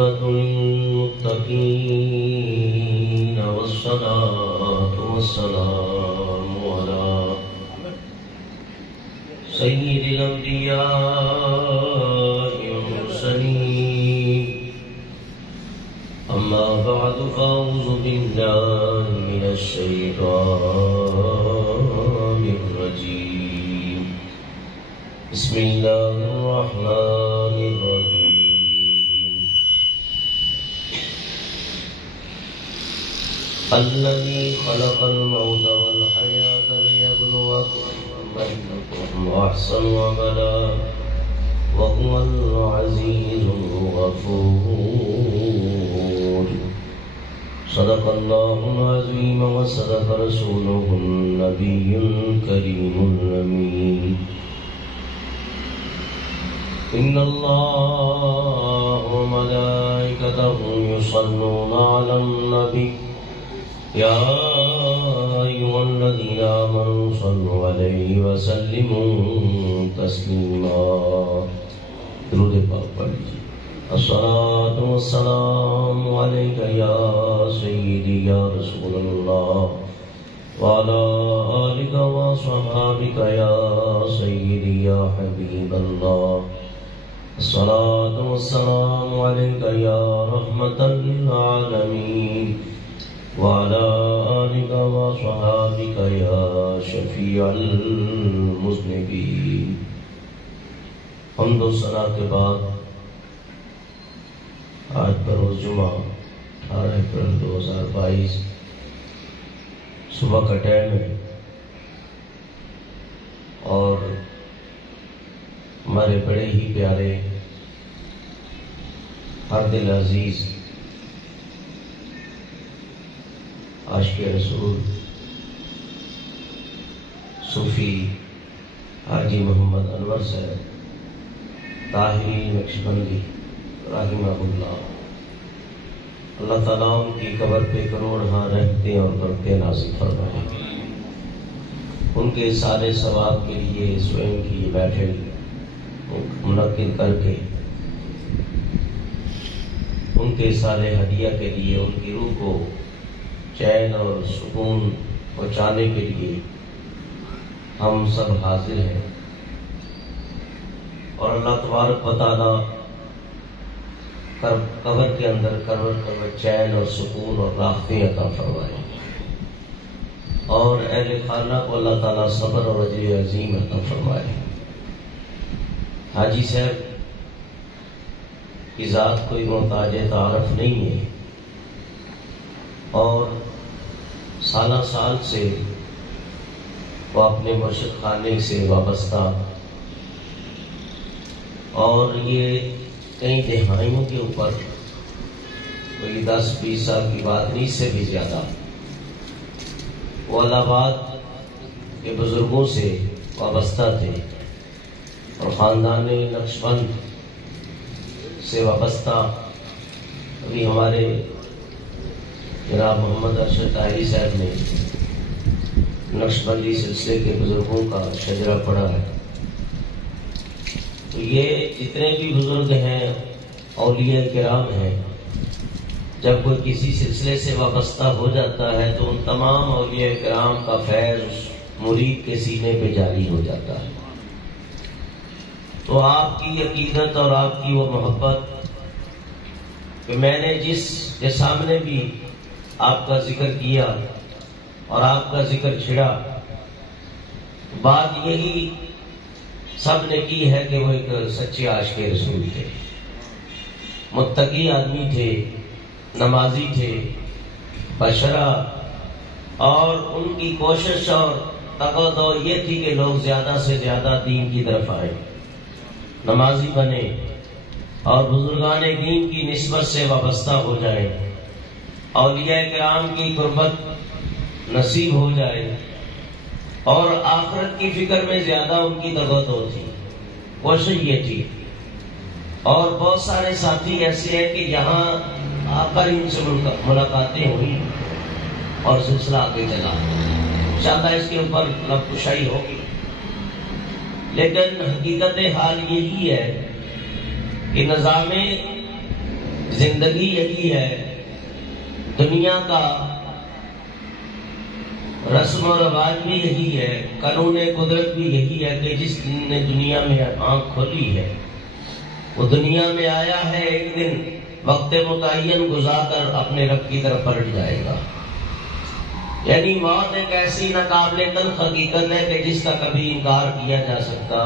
والعاقبة للمتقين والصلاة والسلام على سيد الأنبياء والمرسلين أما بعد فأعوذ بالله من الشيطان الرجيم بسم الله الرحمن الرحيم الذي خلق الموت والحياة ليبلوكم أيكم أحسن عملا وهو العزيز الغفور صدق الله العظيم وصدق رسوله النبي الكريم الأمين إن الله وملائكته يصلون على النبي يا أيها الذين آمنوا صلوا عليه وسلموا تسليما درود پاک پڑھ لیجیے الصلاة والسلام عليك يا سيدي يا رسول الله وعلى آلك وصحابك يا سيدي يا حبيب الله الصلاة والسلام عليك يا رحمة للعالمين وعلى آلك وصحابك يا شفيع المذنبين حمد و ثنا کے بعد آج بروز جمعہ 18 اپریل 2022 صبح کا ٹائم ہے اور ہمارے بڑے ہی پیارے ہر دل عزیز عاشق رسول صوفی حاجی محمد انور صاحب طاہری نقشبندی رحمہ اللہ اللہ تعالیٰ ان کی قبر پہ کروڑ رحمتیں اور برکتیں نازل فرمائے ان کے سارے ثواب کے لیے سوئم کی بیٹھک منعقد کر کے ان کے سارے ہدیہ کے لیے ان کی روح کو چین اور سکون پہنچانے کے لیے ہم سب حاضر ہیں اور اللہ تبارک و تعالیٰ قبر کے اندر کروڑ چین اور سکون اور راحتیں عطا فرمائے اور اہل خانہ کو اللہ تعالیٰ صبر اور اجر عظیم عطا فرمائے۔ حاجی صاحب کی ذات کوئی محتاج تعارف نہیں ہے اور سالہ سال سے وہ اپنے مرشد خانے سے وابستہ اور یہ کئی دہائیوں کے اوپر کوئی 10-20 سال کی بات نہیں، اس سے بھی زیادہ وہ الہ آباد کے بزرگوں سے وابستہ تھے اور خاندان نقشبند سے وابستہ ابھی ہمارے جناب محمد ارشد طاہری صاحب نے نقشبندی سلسلے کے بزرگوں کا شجرہ پڑھا ہے۔ تو یہ جتنے بھی بزرگ ہیں اولیاء کرام ہیں، جب کوئی کسی سلسلے سے وابستہ ہو جاتا ہے تو ان تمام اولیاء کرام کا فیض مرید کے سینے پہ جاری ہو جاتا ہے۔ تو آپ کی عقیدت اور آپ کی وہ محبت کہ میں نے جس کے سامنے بھی آپ کا ذکر کیا اور آپ کا ذکر چھڑا، بات یہی سب نے کی ہے کہ وہ ایک سچے عاشق رسول تھے، متقی آدمی تھے، نمازی تھے، بشرا، اور ان کی کوشش اور تقاضا یہ تھی کہ لوگ زیادہ سے زیادہ دین کی طرف آئیں، نمازی بنے اور بزرگان دین کی نسبت سے وابستہ ہو جائیں، اولیاء کرام کی قربت نصیب ہو جائے اور آخرت کی فکر میں زیادہ ان کی توجہ تھی، کوشش یہ تھی۔ اور بہت سارے ساتھی ایسے ہیں کہ یہاں آ کر ان سے ملاقاتیں ہوئی اور سلسلہ آگے چلا، انشاءاللہ اس کے اوپر لب کشائی ہوگی، لیکن حقیقت حال یہی ہے کہ نظام زندگی یہی ہے، دنیا کا رسم و رواج بھی یہی ہے، قانون قدرت بھی یہی ہے کہ جس نے دنیا میں آنکھ کھولی ہے وہ دنیا میں آیا ہے، ایک دن وقت متعین گزار کر اپنے رب کی طرف پلٹ جائے گا۔ یعنی موت ایک ایسی ناقابل تلخ حقیقت ہے کہ جس کا کبھی انکار کیا جا سکتا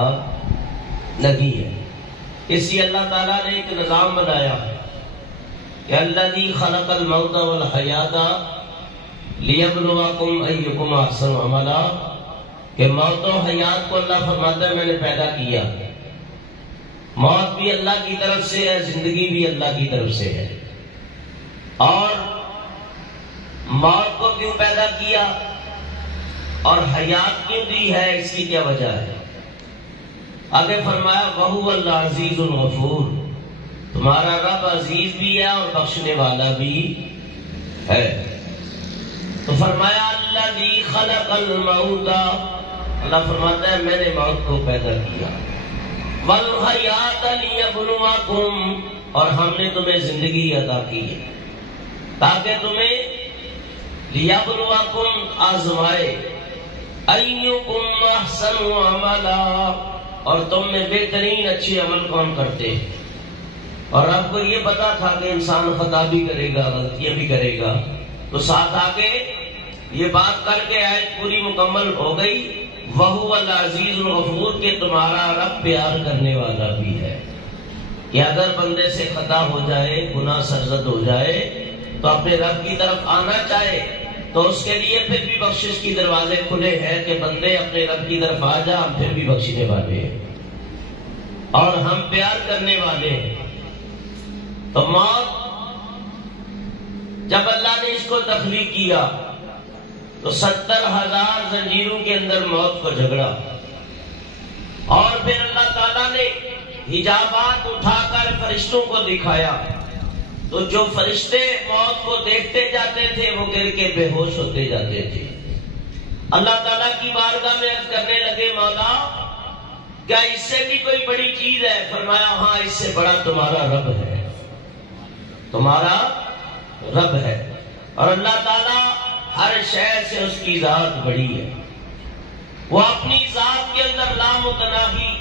نہیں ہے۔ اس لیے اللہ تعالیٰ نے ایک نظام بنایا ہے کہ الذی خلق الموت والحیات لیبلوکم ایکم احسن عملا، کہ موت و حیات کو اللہ فرماتا ہے میں نے پیدا کیا۔ موت بھی اللہ کی طرف سے ہے، زندگی بھی اللہ کی طرف سے ہے۔ اور موت کو کیوں پیدا کیا اور حیات کیوں دی ہے، اس کی کیا وجہ ہے؟ آگے فرمایا وَهُوَ الْعَزِيزُ الْغَفُورُ، تمہارا رب عزیز بھی ہے اور بخشنے والا بھی ہے۔ تو فرمایا الذی خلق الموت، اللہ فرماتا ہے میں نے موت کو پیدا کیا، والحیات لیبلوکم، اور ہم نے تمہیں زندگی عطا کی ہے تاکہ تمہیں لیبلوکم آزمائے، ایکم احسن عملا، اور تم میں بہترین اچھے عمل کون کرتے ہیں۔ اور رب کو یہ پتا تھا کہ انسان خطا بھی کرے گا، غلطیاں بھی کرے گا، تو ساتھ آگے یہ بات کر کے آیت پوری مکمل ہو گئی وَهُوَ الْعَزِيزُ الْغَفُورُ، کہ تمہارا رب پیار کرنے والا بھی ہے، کہ اگر بندے سے خطا ہو جائے، گناہ سرزد ہو جائے تو اپنے رب کی طرف آنا چاہے تو اس کے لیے پھر بھی بخشش کی دروازے کھلے ہیں کہ بندے اپنے رب کی طرف آ جا، ہم پھر بھی بخشنے والے ہیں اور ہم پیار کرنے والے ہیں۔ تو موت جب اللہ نے اس کو تخلیق کیا تو 70,000 زنجیروں کے اندر موت کو جھگڑا، اور پھر اللہ تعالیٰ نے حجابات اٹھا کر فرشتوں کو دکھایا، تو جو فرشتے موت کو دیکھتے جاتے تھے وہ گر کے بے ہوش ہوتے جاتے تھے۔ اللہ تعالیٰ کی بارگاہ میں عرض کرنے لگے مولا کیا اس سے بھی کوئی بڑی چیز ہے؟ فرمایا ہاں، اس سے بڑا تمہارا رب ہے، تمہارا رب ہے۔ اور اللہ تعالیٰ ہر شے سے اس کی ذات بڑی ہے، وہ اپنی ذات کے اندر لامتناہی،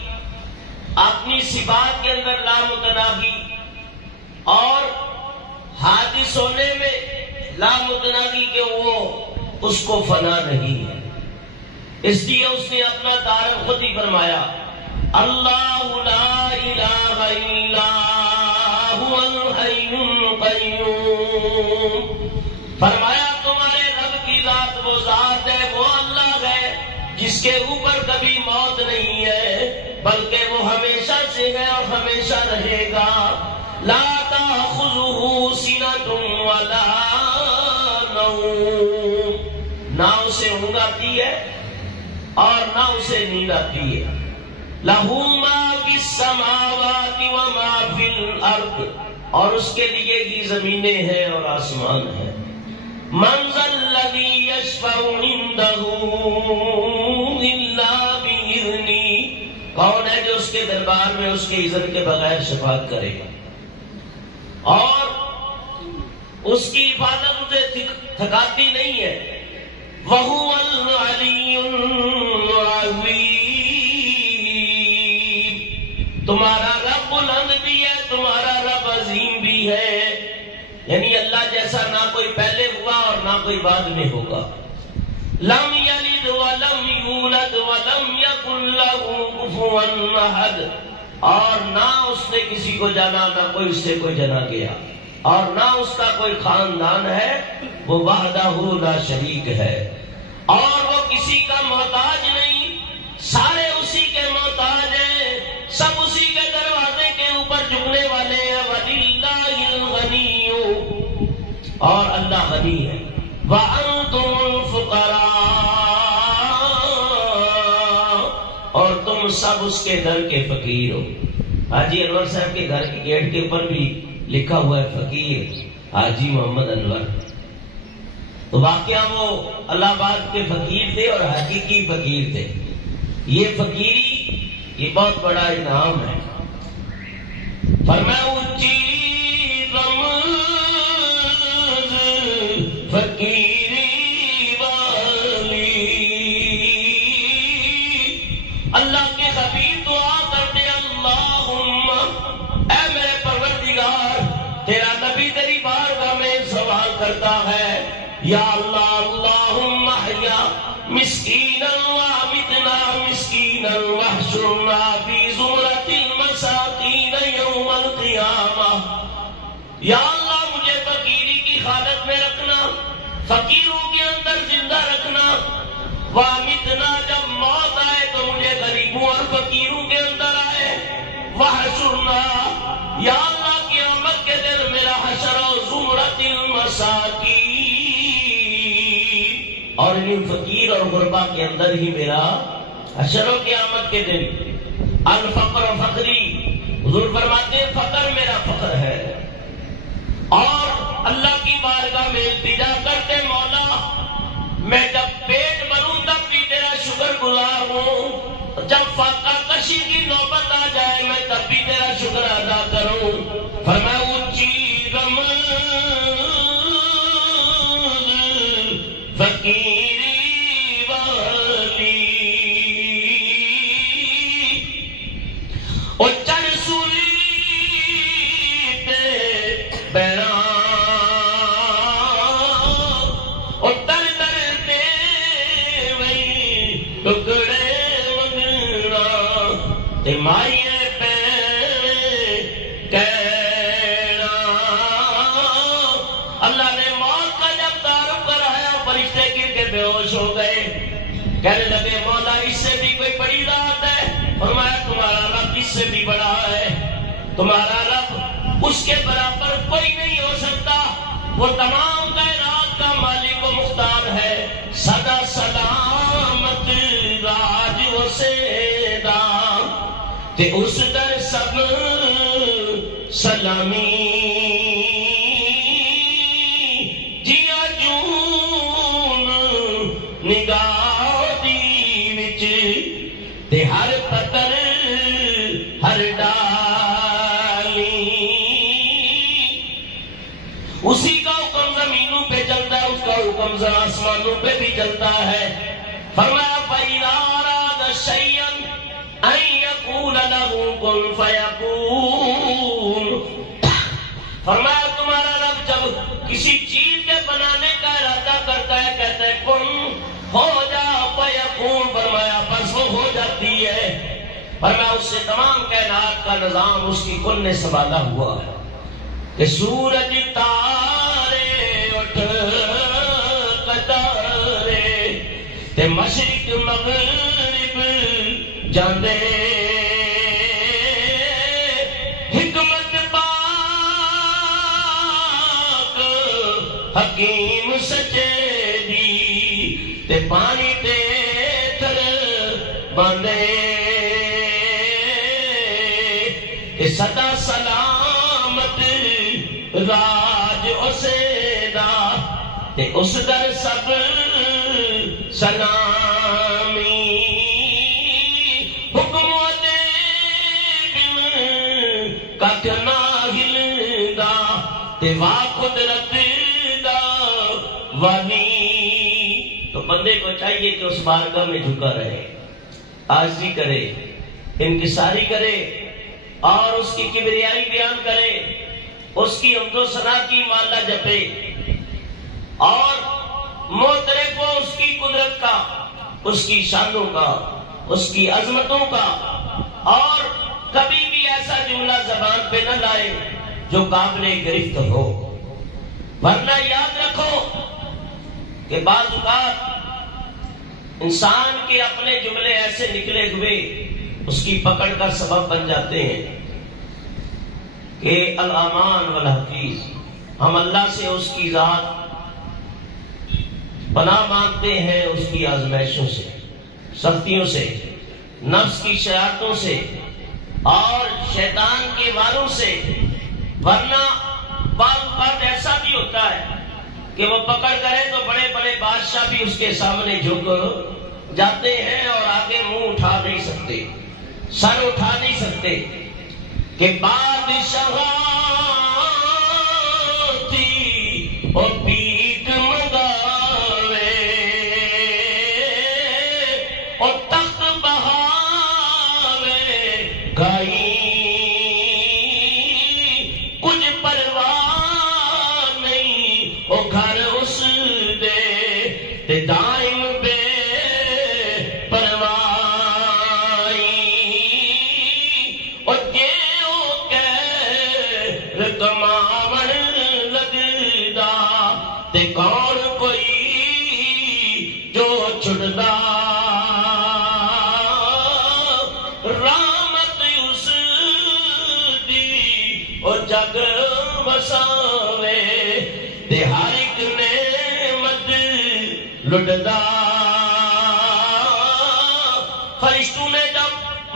اپنی صفات کے اندر لامتناہی، اور حادث ہونے میں لامتناہی کہ وہ اس کو فنا نہیں ہے۔ اس لیے اس نے اپنا تعارف خود ہی فرمایا اللہ لا الہ الا هو الحی القیوم، فرمایا تمہارے رب کی ذات وہ ذات ہے، وہ اللہ ہے جس کے اوپر کبھی موت نہیں ہے بلکہ وہ ہمیشہ سے ہے اور ہمیشہ رہے گا۔ لا تأخذہ سنۃ ولا نوم، نہ اسے اونگ آتی ہے اور نہ اسے نیند آتی ہے۔ لہ ما فی السماوات وما فی الارض، اور اس کے لیے ہی زمینیں ہیں اور آسمان ہیں۔ من ذا الذی یشفع عندہ الا بإذنہ، کون ہے جو اس کے دربار میں اس کے اذن کے بغیر شفاعت کرے گا، اور اس کی حفاظت اسے تھکاتی نہیں ہے۔ وَهُوَ الْعَلِيُّ الْعَظِيمُ، تمہارا رب بلند بھی ہے، تمہارا رب عظیم بھی ہے، یعنی اللہ جیسا نہ کوئی پہلے ہوا اور نہ کوئی بعد میں ہوگا۔ لم یلد ولم یولد ولم یکن لہ کفوا احد، اور نہ اس نے کسی کو جانا نہ کوئی اس سے کوئی جنا گیا، اور نہ اس کا کوئی خاندان ہے، وہ وحدہ لا شریک ہے، اور وہ کسی کا محتاج نہیں، سارے اسی کے محتاج ہیں، سب اسی کے دروازے کے اوپر جھکنے والے ہیں۔ وَلِلَّهِ الْغَنِيُّ، اور اللہ غنی ہے۔ وَأَنْتُمُ الْفُقَرَاءُ، اور تم سب اس کے در کے فقیر ہو۔ حاجی انور صاحب کے گھر کے گیٹ کے اوپر بھی لکھا ہوا ہے فقیر حاجی محمد انور، تو واقعہ وہ الہ آباد کے فقیر تھے اور حقیقی فقیر تھے۔ یہ فقیری یہ بہت بڑا انعام ہے۔ فرمایا اونچی غم واحشرنا فی زمرۃ المساکین یوم القیامہ. یا اللہ مجھے فقیری کی حالت میں رکھنا، فقیروں کے اندر زندہ رکھنا. وامتنا جب موت آئے تو مجھے غریبوں اور فقیروں کے اندر آئے. واحشرنا یا اللہ قیامت کے دن میرا حشر و زمرۃ المساکین، اور ان فقیر اور غربا کے اندر ہی میرا حشر و قیامت کے دن. الفقر و فقری، حضور فرماتے ہیں فقر میرا فقر ہے، اور اللہ کی بارگاہ میں التجا کرتے مولا میں جب پیٹ بھروں تب بھی تیرا شکر گزار ہوں، جب فاقہ کشی کی نوبت آ جائے میں تب بھی تیرا شکر ادا کروں. فرمایا اونچی رم فقیری والی او چڑھ سولی تے بیڑا او در در تے وئی ٹکڑے وگڑا تے مائیے پہ کہنا. اللہ نے موت کا جب تعارف کرایا فرشتے گر کے بے ہوش ہو گئے، کہنے لگے مولا اس سے بھی کوئی بڑی ذات ہے؟ فرمایا تمہارا رب اس سے بھی بڑا ہے، تمہارا رب اس کے برابر کوئی نہیں ہو سکتا. وہ تمام کائنات کا مالک و مختار ہے، سدا سلامت راج و سیدا تے اس در سب سلامی. جیا جون نگاہ دی وچ تے ہر پتر ہر ڈالی، اسی کا حکم زمینوں پہ چلتا ہے، اس کا حکم آسمانوں پہ بھی چلتا ہے. فرمایا فَإِذَا أَرَادَ شَيْئًا أَن يَقُولَ لَهُ كُن فَيَكُونُ. فرمایا تمہارا رب جب کسی چیز کے بنانے کا ارادہ کرتا ہے کہتا ہے کن ہو جا فیکون، فرمایا بس وہ ہو جاتی ہے. فرمایا اس سے تمام کائنات کا نظام اس کی کن نے سنبھالا ہوا ہے کہ سورج تارے اٹھ قطارے تے مشرق مغرب جاندے، حکمت پاک حکیم سچے دی تے پانی تے تھر باندے کہ سدا سلامت راج اسے دا تے اس در سب سلامی. حکمت بن کٹ نہ ہلدا تے وا قدرت دا وانی. تو بندے کو چاہیے کہ اس بارگاہ میں جھکا رہے، عاجزی کرے، انکساری کرے، اور اس کی کبریائی بیان کرے، اس کی حمد و ثنا کی مالا جپے، اور معترف ہو اس کی قدرت کا، اس کی شانوں کا، اس کی عظمتوں کا، اور کبھی بھی ایسا جملہ زبان پہ نہ لائے جو قابل گرفت ہو. ورنہ یاد رکھو کہ بعض اوقات انسان کے اپنے جملے ایسے نکلے ہوئے اس کی پکڑ کا سبب بن جاتے ہیں کہ الامان والحفیظ، ہم اللہ سے اس کی ذات پناہ مانگتے ہیں اس کی آزمائشوں سے، سختیوں سے، نفس کی شرارتوں سے اور شیطان کے واروں سے. ورنہ بعض اوقات ایسا بھی ہوتا ہے کہ وہ پکڑ کرے تو بڑے بڑے بادشاہ بھی اس کے سامنے جھک جاتے ہیں اور آگے منہ اٹھا نہیں سکتے، سر اٹھا نہیں سکتے کہ بادشاہ تھی اور پیٹ منگاوے اور تخت بہاوے گائی، کچھ پرواہ نہیں وہ گھر اس دے تے دائم بے پروائی. لٹدا۔ فرشتوں نے جب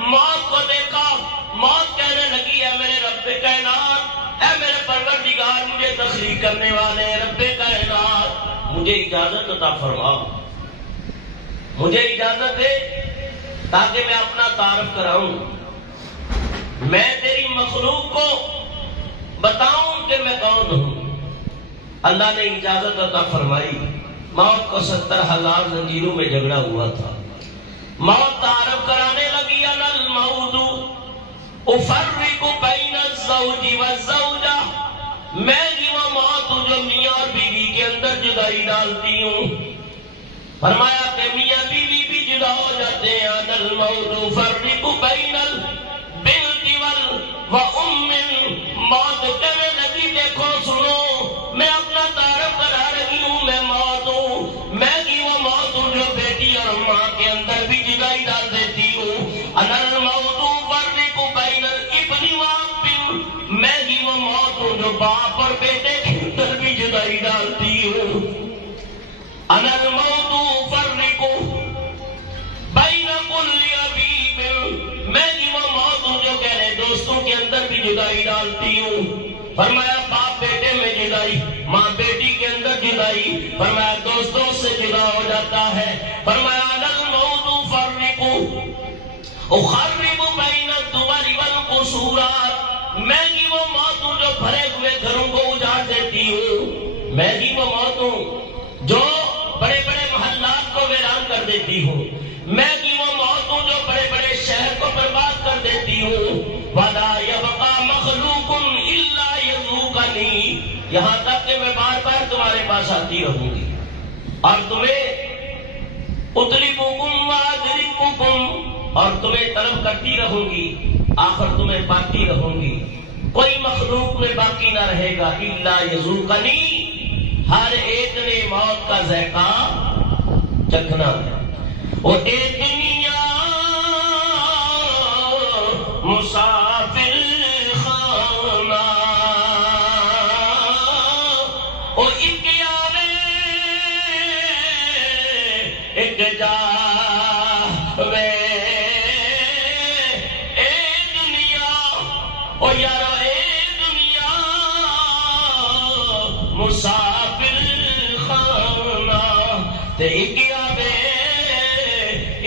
موت کو دیکھا، موت کہنے لگی ہے میرے رب کائنات، اے میرے پروردگار، مجھے تخلیق کرنے والے رب کائنات، مجھے اجازت عطا فرماؤ، مجھے اجازت دے تاکہ میں اپنا تعارف کراؤں، میں تیری مخلوق کو بتاؤں کہ میں کون ہوں۔ اللہ نے اجازت عطا فرمائی۔ موت کو 70,000 زنجیروں میں جھگڑا ہوا تھا۔ موت تعارف کرانے لگی، انا الموت افرق بین الزوج والزوجہ، میں ہی وہ موت ہوں جو میاں اور بیوی کے اندر جدائی ڈالتی ہوں۔ فرمایا کہ میاں بیوی بھی جدا ہو جاتے ہیں۔ انا الموت افرق بین البنت وام، موت کہنے لگی دیکھو سنو، میں اپنا تعارف کرا رہی ہوں، میں موت ہوں، میں ہی وہ موت ہوں جو بیٹی اور ماں کے اندر بھی جدائی ڈال دیتی ہوں۔ انا الموت افرق بین الابن واب، میں ہی وہ موت ہوں جو باپ اور بیٹے کے اندر بھی جدائی ڈالتی ہوں۔ انا الموت افرق بین کل حبیب، میں ہی وہ موت ہوں جو گہرے دوستوں کے اندر بھی جدائی ڈالتی ہوں۔ فرمایا باپ بیٹے میں جدائی، ماں بیٹی کے اندر جدائی، فرمایا دوستوں سے جدا ہو جاتا ہے۔ فرمایا انا الموت افرق اخرب بین الدور والقصورات، میں ہی وہ موت ہوں جو بھرے ہوئے گھروں کو اجاڑ دیتی ہوں، میں ہی وہ موت ہوں جو بڑے بڑے محلات کو ویران کر دیتی ہوں، میں ہی وہ موت ہوں جو بڑے بڑے شہر کو برباد کر دیتی ہوں۔ وَلَا يَبْقَى مَخْلُوقٌ إِلَّا يَذُوقَنِي، یہاں تک کہ میں بار بار تمہارے پاس آتی رہوں گی اور تمہیں اطلبکم وادرککم، اور تمہیں طلب کرتی رہوں گی، آخر تمہیں پاتی رہوں گی، کوئی مخلوق میں باقی نہ رہے گا۔ الا یذوقنی، ہر ایک نے موت کا ذائقہ چکھنا ہے۔ اور اے دنیا مسافر خانہ، اور ایک آوے ایک جاوے، اے دنیا او یارو، اے دنیا مسافر خانہ، تے ایک آوے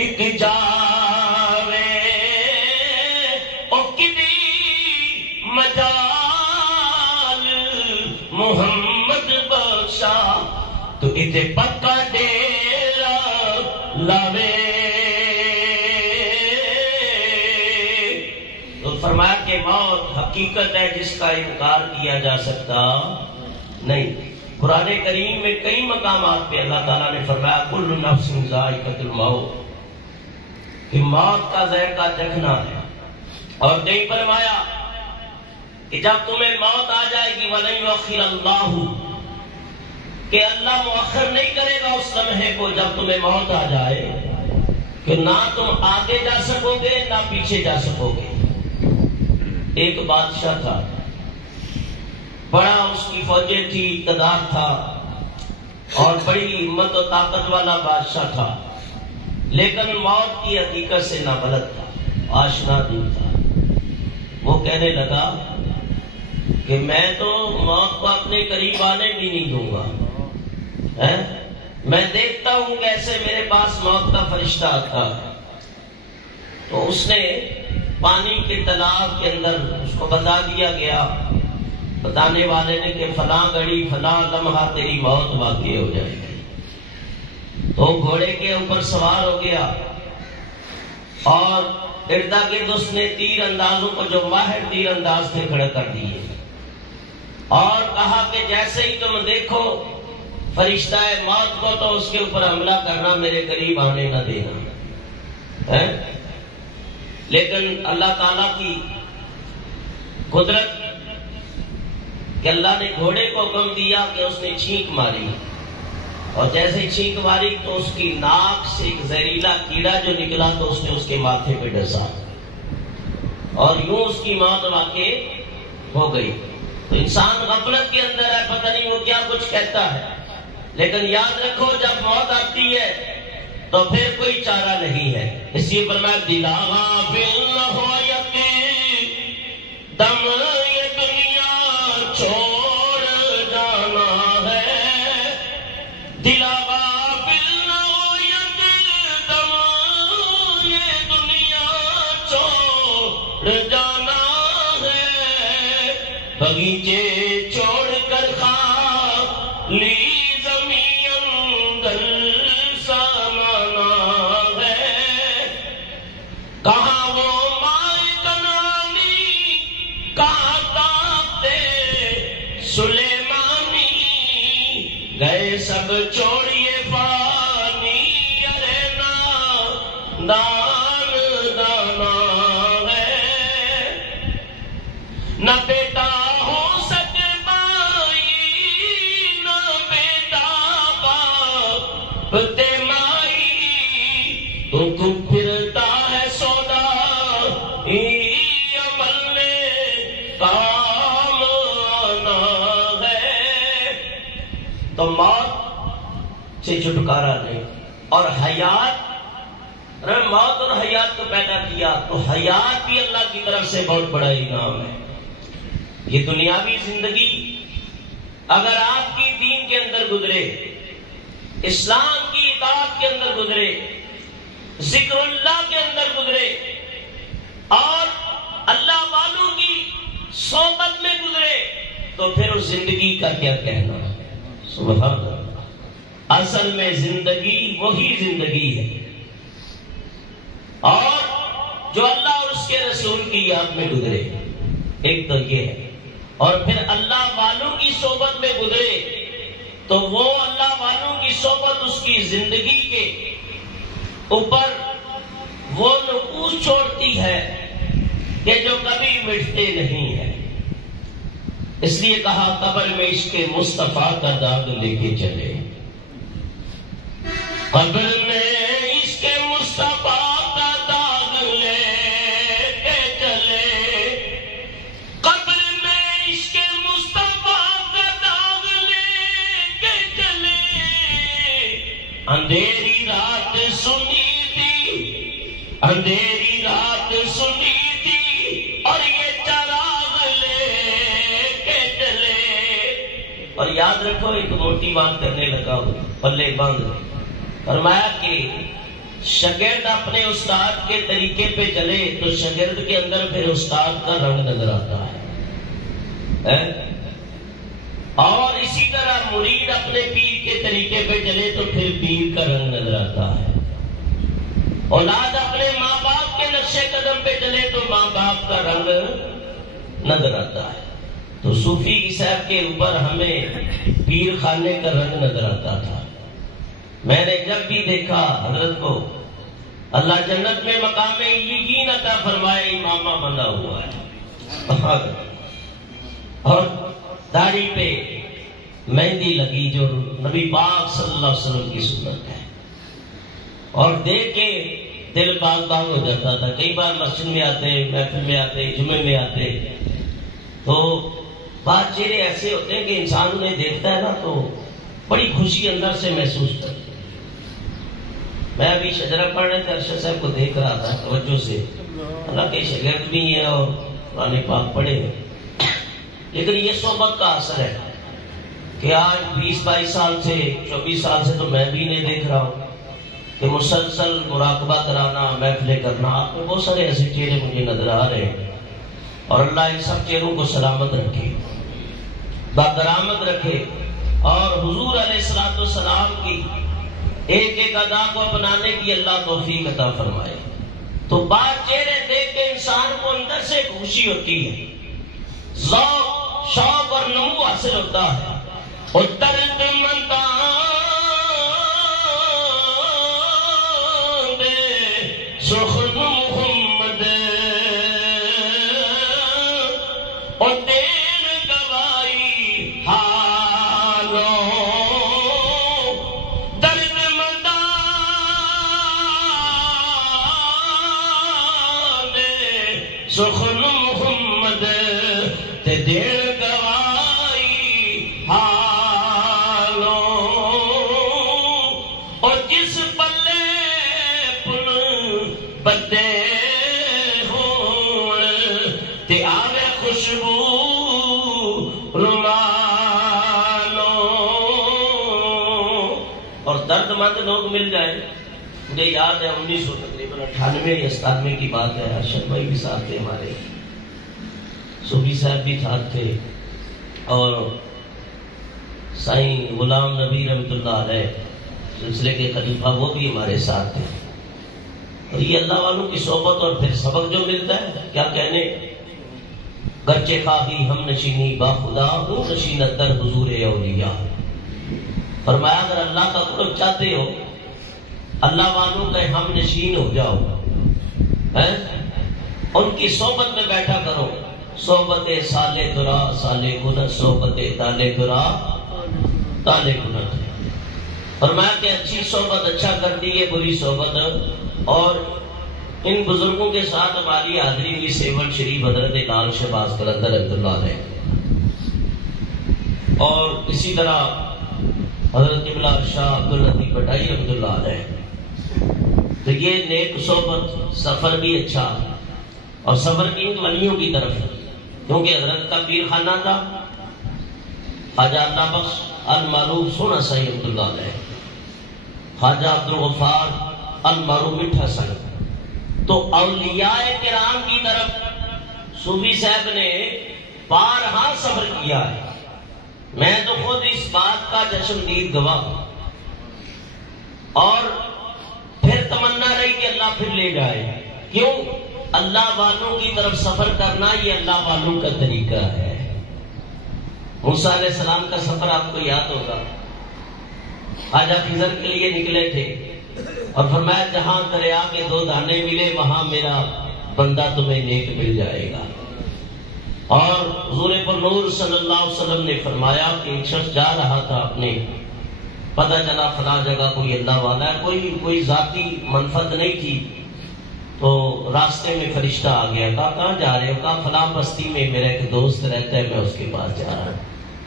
ایک جاوے، او کدی مجال محمد بخشا، تو اتنے پکا ڈیرا لاوے۔ تو فرمایا کہ موت حقیقت ہے جس کا انکار کیا جا سکتا نہیں۔ قرآن کریم میں کئی مقامات پہ اللہ تعالیٰ نے فرمایا کل نفس ذائقۃ الموت، کہ موت کا ذائقہ چکھنا ہے۔ اور کہیں فرمایا کہ جب تمہیں موت آ جائے گی وَلَن يُؤَخِّرَ اللَّهُ، کہ اللہ مؤخر نہیں کرے گا اس لمحے کو جب تمہیں موت آ جائے، کہ نہ تم آگے جا سکو گے نہ پیچھے جا سکو گے۔ ایک بادشاہ تھا، بڑا اس کی فوجیں تھی، اقتدار تھا، اور بڑی ہمت و طاقت والا بادشاہ تھا، لیکن موت کی حقیقت سے نابلد تھا، آشنا دل تھا۔ وہ کہنے لگا کہ میں تو موت کو اپنے قریب آنے بھی نہیں دوں گا، میں دیکھتا ہوں کیسے میرے پاس موت کا فرشتہ آتا ہے۔ تو اس نے پانی کے تالاب کے اندر اس کو بتا دیا گیا، بتانے والے نے کہ فلاں گھڑی فلاں لمحہ تیری موت واقع ہو جائے گی۔ تو گھوڑے کے اوپر سوار ہو گیا اور اردا گرد اس نے تیر اندازوں کو جو ماہر تیر انداز تھے کھڑے کر دیے، اور کہا کہ جیسے ہی تم دیکھو فرشتہ موت کو تو اس کے اوپر حملہ کرنا، میرے قریب آنے نہ دینا۔ لیکن اللہ تعالیٰ کی قدرت کہ اللہ نے گھوڑے کو حکم دیا کہ اس نے چھینک ماری، اور جیسے چھینک ماری تو اس کی ناک سے ایک زہریلا کیڑا جو نکلا تو اس نے اس کے ماتھے پہ ڈسا، اور یوں اس کی موت واقع ہو گئی۔ تو انسان غفلت کے اندر ہے، پتہ نہیں وہ کیا کچھ کہتا ہے، لیکن یاد رکھو جب موت آتی ہے تو پھر کوئی چارہ نہیں ہے. اس لیے فرمایا دلا غافل نہ ہو دم یہ دنیا چھوڑ جانا ہے. دلا غافل نہ ہو دم یہ دنیا چھوڑ جانا ہے. بغیچے چھوڑ کر خالی کہاں وہ مائے کنانی کہاں طاقتے سلیمانی گئے سب چھوڑیے فانی ارے دان دانا ہے. نہ بیٹا ہو سکے بھائی نہ بیٹا باپ تے مائی تو پھرتا تو موت سے چھٹکارا نہیں. اور حیات، موت اور حیات کو پیدا کیا تو حیات بھی اللہ کی طرف سے بہت بڑا انعام ہے. یہ دنیاوی زندگی اگر آپ کی دین کے اندر گزرے، اسلام کی اطاعت کے اندر گزرے، ذکر اللہ کے اندر گزرے اور اللہ والوں کی صحبت میں گزرے تو پھر اس زندگی کا کیا کہنا. سبحان اللہ. اصل میں زندگی وہی زندگی ہے اور جو اللہ اور اس کے رسول کی یاد میں گزرے. ایک تو یہ ہے. اور پھر اللہ والوں کی صحبت میں گزرے تو وہ اللہ والوں کی صحبت اس کی زندگی کے اوپر وہ نقوش چھوڑتی ہے کہ جو کبھی مٹتے نہیں ہیں. اس لیے کہا قبر میں عشق مصطفیٰ کا داغ لے کے چلے. قبر میں عشق مصطفیٰ کا داغ لے کے چلے. قبر میں عشق مصطفیٰ کا داغ لے کے چلے. اندھیری رات سنی تھی، اندھیری رات سنی تھی اور یہ چراغ لے کے چلے. اور یاد رکھو ایک موٹی بات کرنے لگا ہوں پلے بند. فرمایا کہ شاگرد اپنے استاد کے طریقے پہ چلے تو شاگرد کے اندر پھر استاد کا رنگ نظر آتا ہے. اور اسی طرح مرید اپنے پیر کے طریقے پہ چلے تو پھر پیر کا رنگ نظر آتا ہے. اولاد اپنے ماں باپ کے نقش قدم پہ چلے تو ماں باپ کا رنگ نظر آتا ہے. تو صوفی کی صاحب کے اوپر ہمیں پیر خانے کا رنگ نظر آتا تھا. میں نے جب بھی دیکھا حضرت کو اللہ جنت میں مقام علیین عطا فرمائے امامہ بندہ ہوا ہے اور داڑھی پہ مہندی لگی جو نبی پاک صلی اللہ علیہ وسلم کی سنت ہے. اور دیکھ کے دل باغ باغ ہو جاتا تھا. کئی بار مسجد میں آتے، محفل میں آتے، جمعے میں آتے تو بات چہرے ایسے ہوتے ہیں کہ انسان انہیں دیکھتا ہے نا تو بڑی خوشی اندر سے محسوس کرتا. میں ابھی شجرہ پڑھنے تھے ارشد صاحب کو دیکھ رہا تھا توجہ سے. اللہ کے شاگرد بھی ہیں اور قرآن پاک پڑھے ہیں. لیکن یہ صحبت کا اثر ہے کہ آج 20-22 سال سے 24 سال سے تو میں بھی نہیں دیکھ رہا ہوں کہ مسلسل مراقبہ کرانا، محفلیں کرنا. آپ میں بہت سارے ایسے چہرے مجھے نظر آ رہے ہیں اور اللہ ان سب چہروں کو سلامت رکھے، باکرامت رکھے اور حضور علیہ السلام کی ایک ایک ادا کو اپنانے کی اللہ توفیق عطا فرمائے. تو بات چہرے دیکھ کے انسان کو اندر سے خوشی ہوتی ہے، ذوق، شوق اور نمو حاصل ہوتا ہے. اور درد منداں سخن محمد اور دین گوائی حالوں درد منداں سخن محمد تے دین گوائی حالوں خوشبو رومانوں، اور درد مند لوگ مل جائیں. مجھے یاد ہے 1998 یا 97 کی بات ہے، ارشد بھائی بھی ساتھ تھے ہمارے، صوفی صاحب بھی ساتھ تھے، اور سائیں غلام نبی رحمۃ اللہ علیہ سلسلے کے خلیفہ وہ بھی ہمارے ساتھ تھے. اور یہ اللہ والوں کی صحبت اور پھر سبق جو ملتا ہے کیا کہنے. گرچہ خواہی ہم نشینی با خدا ہو نشینت در حضور اولیاء. فرمایا اگر اللہ کا قرب چاہتے ہو اللہ والوں کے ہم نشین ہو جاؤ، ان کی صحبت میں بیٹھا کرو. صحبت سالے درا سالے گنت، صحبت تالے درا تالے گنت. فرمایا کہ اچھی صحبت اچھا کرتی ہے، بری صحبت. اور ان بزرگوں کے ساتھ ہماری حاضری ہوئی سیون شریف حضرت لال شہباز قلندر رحمۃ اللہ علیہ، اور اسی طرح حضرت قبلہ شاہ عبداللطیف بٹائی رحمۃ اللہ علیہ. تو یہ نیک صحبت، سفر بھی اچھا، اور سفر کی ولیوں کی طرف، کیونکہ حضرت کا پیر خانہ تھا خواجہ اللہ بخش المعروف سونا سائی رحمۃ اللہ علیہ، خواجہ عبدالغفار المعروف مٹھا سائی. تو اولیاء کرام کی طرف صوفی صاحب نے بارہا سفر کیا ہے. میں تو خود اس بات کا چشمدید گواہ ہوں، اور پھر تمنا رہی کہ اللہ پھر لے جائے. کیوں؟ اللہ والوں کی طرف سفر کرنا یہ اللہ والوں کا طریقہ ہے. موسیٰ علیہ السلام کا سفر آپ کو یاد ہوگا، خواجہ خضر کے لیے نکلے تھے اور فرمایا جہاں دریا کے 2 دانے ملے وہاں میرا بندہ تمہیں نیک مل جائے گا. اور حضور پر نور صلی اللہ علیہ وسلم نے فرمایا کہ ایک شخص جا رہا تھا، اپنے پتہ چلا فلاں جگہ کوئی اللہ والا ہے، کوئی ذاتی منفعت نہیں تھی. تو راستے میں فرشتہ آ گیا، کہا کہاں جا رہے ہو؟ کہا فلاں بستی میں میرا ایک دوست رہتا ہے، میں اس کے پاس جا رہا ہوں.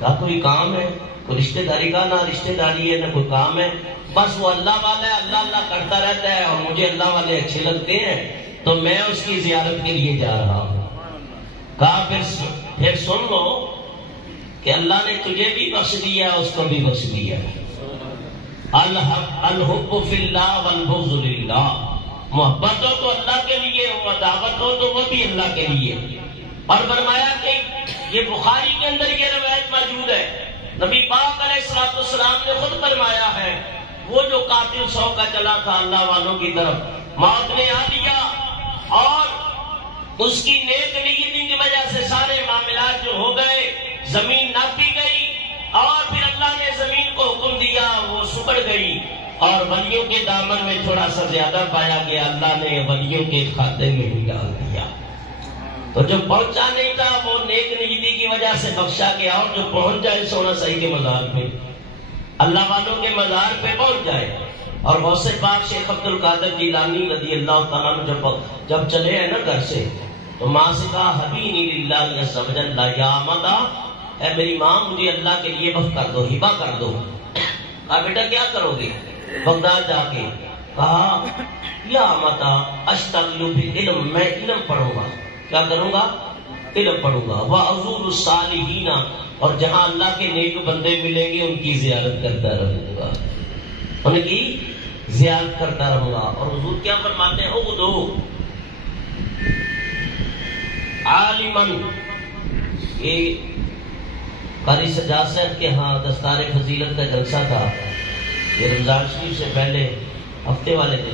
کہا کوئی کام ہے؟ کوئی رشتہ داری؟ کا نہ رشتہ داری ہے نہ کوئی کام ہے، بس وہ اللہ والا ہے، اللہ اللہ کرتا رہتا ہے اور مجھے اللہ والے اچھے لگتے ہیں تو میں اس کی زیارت کے لیے جا رہا ہوں. کہا پھر سن لو کہ اللہ نے تجھے بھی بخش دیا، اس کو بھی بخش دیا. الحب فی اللہ والبغض للہ. محبت ہو تو اللہ کے لیے، عداوت ہو تو وہ بھی اللہ کے لیے. اور فرمایا کہ یہ بخاری کے اندر یہ روایت موجود ہے، نبی پاک علیہ السلام نے خود فرمایا ہے وہ جو قاتل 100 کا چلا تھا اللہ والوں کی طرف، موت نے آ لیا اور اس کی نیک نیتی کی وجہ سے سارے معاملات جو ہو گئے، زمین ناپی گئی اور پھر اللہ نے زمین کو حکم دیا وہ سکڑ گئی اور ولیوں کے دامن میں تھوڑا سا زیادہ پایا گیا، اللہ نے ولیوں کے کھاتے میں ہی ڈال دیا. تو جو پہنچا نہیں تھا وہ نیک نیتی کی وجہ سے بخشا گیا، اور جو پہنچ جائے سونا سائی کے مزار پہ، اللہ والوں کے مزار پہ پہنچ جائے. اور غوث پاک شیخ عبد القادر جیلانی رضی اللہ تعالیٰ عنہ جب چلے ہیں نا گھر سے، تو ماں سے کہا حبینی للہ عز و جل یا ماتا، اے میری ماں مجھے اللہ کے لیے وقف کر دو، ہبہ کر دو. کہا بیٹا کیا کرو گے؟ بغداد جا کے. کہا یا ماتا اشتغل بالعلم، میں علم پڑھوں گا. کیا کروں گا؟ علم پڑھوں گا. وازور الصالحین، اور جہاں اللہ کے نیک بندے ملیں گے ان کی زیارت کرتا رہوں گا، ان کی زیارت کرتا رہوں گا. اور حضور کیا فرماتے ہیں؟ اغدو عالمن. یہ قاری سجاد صاحب کے ہاں دستار فضیلت کا جلسہ تھا، یہ رمضان شریف سے پہلے ہفتے والے تھے.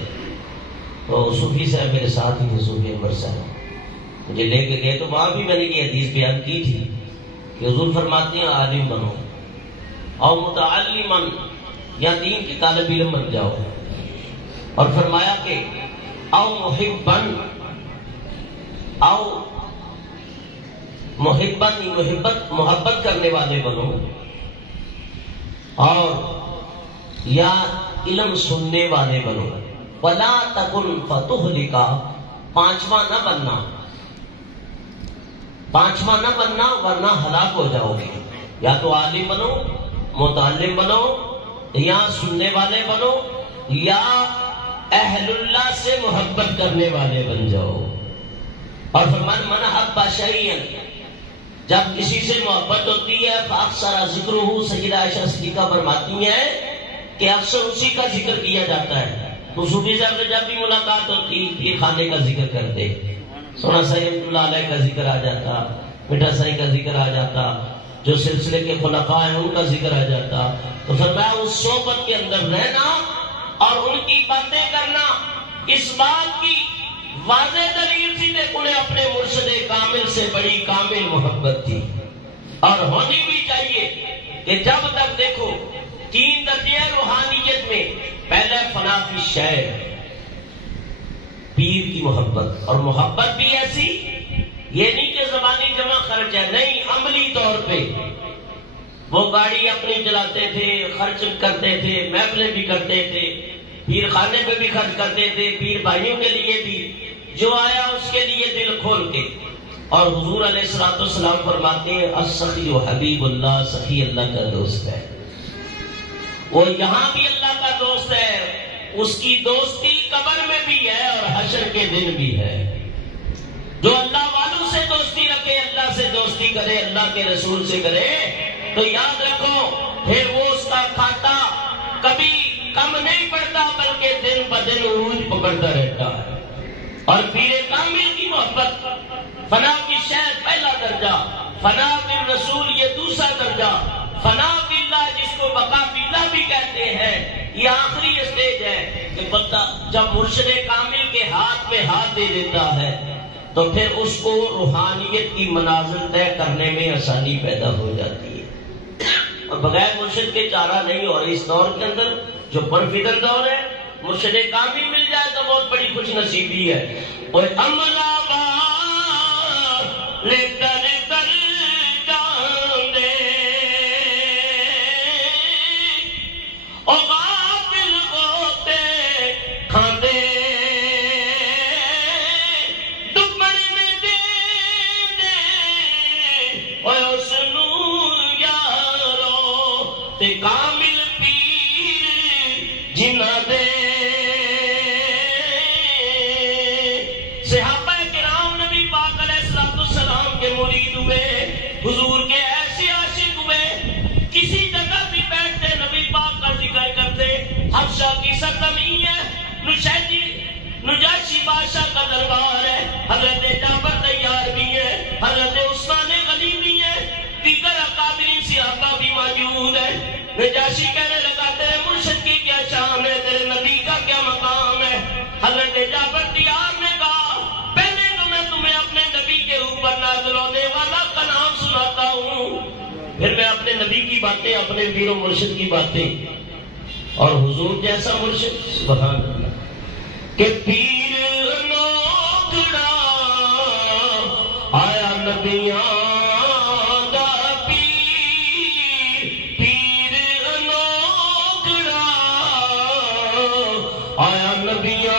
تو صوفی صاحب میرے ساتھ ہی تھے، صوفی انور صاحب مجھے لے کے گئے. تو وہاں بھی میں نے یہ حدیث بیان کی تھی کہ حضور فرماتے ہیں عالم بنو اور متعلمن، یا دین کی طالب علم بن جاؤ. اور فرمایا کہ او محبن، او محبت کرنے والے بنو، اور یا علم سننے والے بنو. ولا تکن فتہلکا، پانچواں نہ بننا ورنہ ہلاک ہو جاؤ گے. یا تو عالم بنو، متعلم بنو، یا سننے والے بنو، یا اہل اللہ سے محبت کرنے والے بن جاؤ. اور فرمان من حب شیئا، جب کسی سے محبت ہوتی ہے فاکثر ذکرہ، سیدہ عائشہ صدیقہ فرماتی ہیں کہ اکثر اسی کا ذکر کیا جاتا ہے. تو صوفی صاحب سے جب بھی ملاقات ہوتی پیر خانے کا ذکر کرتے، سونا سائی عبداللہ علیہ کا ذکر آ جاتا، میٹھا سائی کا ذکر آ جاتا، جو سلسلے کے خلفاء ہیں ان کا ذکر آ جاتا. تو فرمایا اس صحبت کے اندر رہنا اور ان کی باتیں کرنا اس بات کی واضح دلیل تھی کہ انہیں اپنے مرشد کامل سے بڑی کامل محبت تھی. اور ہونی بھی چاہیے کہ جب تک دیکھو 3 درجے روحانیت میں، پہلے فنا فی شے، پیر کی محبت، اور محبت بھی ایسی، یہ نہیں کہ زبانی جمع خرچ ہے، نہیں، عملی طور پہ. وہ گاڑی اپنی چلاتے تھے، خرچ کرتے تھے، محفلیں بھی کرتے تھے، پیر خانے پہ بھی خرچ کرتے تھے، پیر بھائیوں کے لیے بھی، جو آیا اس کے لیے دل کھول کے. اور حضور علیہ الصلوۃ والسلام فرماتے ہیں السخی حبیب اللہ، سخی اللہ کا دوست ہے. وہ یہاں بھی اللہ کا دوست ہے، اس کی دوستی قبر میں بھی ہے اور حشر کے دن بھی ہے. جو اللہ والوں سے دوستی رکھے، اللہ سے دوستی کرے، اللہ کے رسول سے کرے، تو یاد رکھو پھر وہ اس کا کھاتا کبھی کم نہیں پڑتا بلکہ دن بدن عروج پکڑتا رہتا ہے. اور پیر کامل کی محبت، فنا کی شہد پہلا درجہ، فنا بر رسول یہ دوسرا درجہ، فنا باللہ جس کو بقا باللہ بھی کہتے ہیں، یہ آخری اسٹیج ہے کہ بندہ جب مرشد کامل کے ہاتھ میں ہاتھ دے دیتا ہے تو پھر اس کو روحانیت کی منازل طے کرنے میں آسانی پیدا ہو جاتی ہے. اور بغیر مرشد کے چارہ نہیں. اور اس دور کے اندر جو پرفکر دور ہے، مرشد کامل مل جائے تو بہت بڑی خوش نصیبی ہے. اور عملہ لے کر جان دے او غافل ہوتے کھاندے دمر میں دے او اس نو یارو تے کامل پیر جنہ دے. مرید ہوئے، حضور کے ایسے عاشق ہوئے، کسی جگہ بھی بیٹھتے نبی پاک کا ذکر کرتے. حبشہ کی سرزمین ہے، نجاشی بادشاہ کا دربار ہے، حضرت جعفر تیار بھی ہے، حضرت عثمان غنی بھی ہے، دیگر اکابرین صحابہ بھی موجود ہے. نجاشی کہنے لگا تیرے مرشد کی کیا شان ہے، تیرے نبی کا کیا مقام ہے. حضرت جعفر تیار نے کہا پہلے تو میں تمہیں اپنے نبی کے اوپر نازل ہونے والا کا نام سناتا ہوں، پھر میں اپنے نبی کی باتیں، اپنے پیر و مرشد کی باتیں. اور حضور جیسا مرشد، سبحان اللہ، کہ پیر نوکڑا آیا نبیاں دا پیر، پیر نوکڑا آیا نبیاں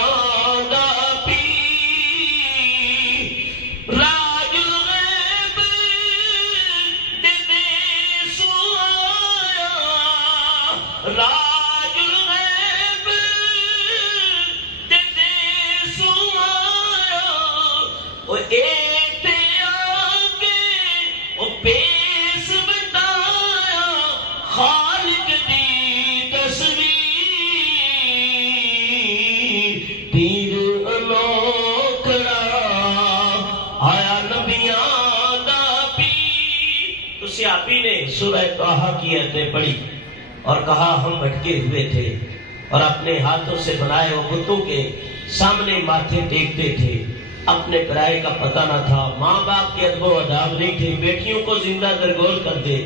سورہ طٰہٰ کی آیتیں پڑھی اور کہا ہم بھٹکے ہوئے تھے اور اپنے ہاتھوں سے بنائے وہ بتوں کے سامنے ماتھے ٹیکتے تھے. اپنے پرائے کا پتہ نہ تھا، ماں باپ کے ادب و آداب نہیں تھے، بیٹیوں کو زندہ درگور کر دے.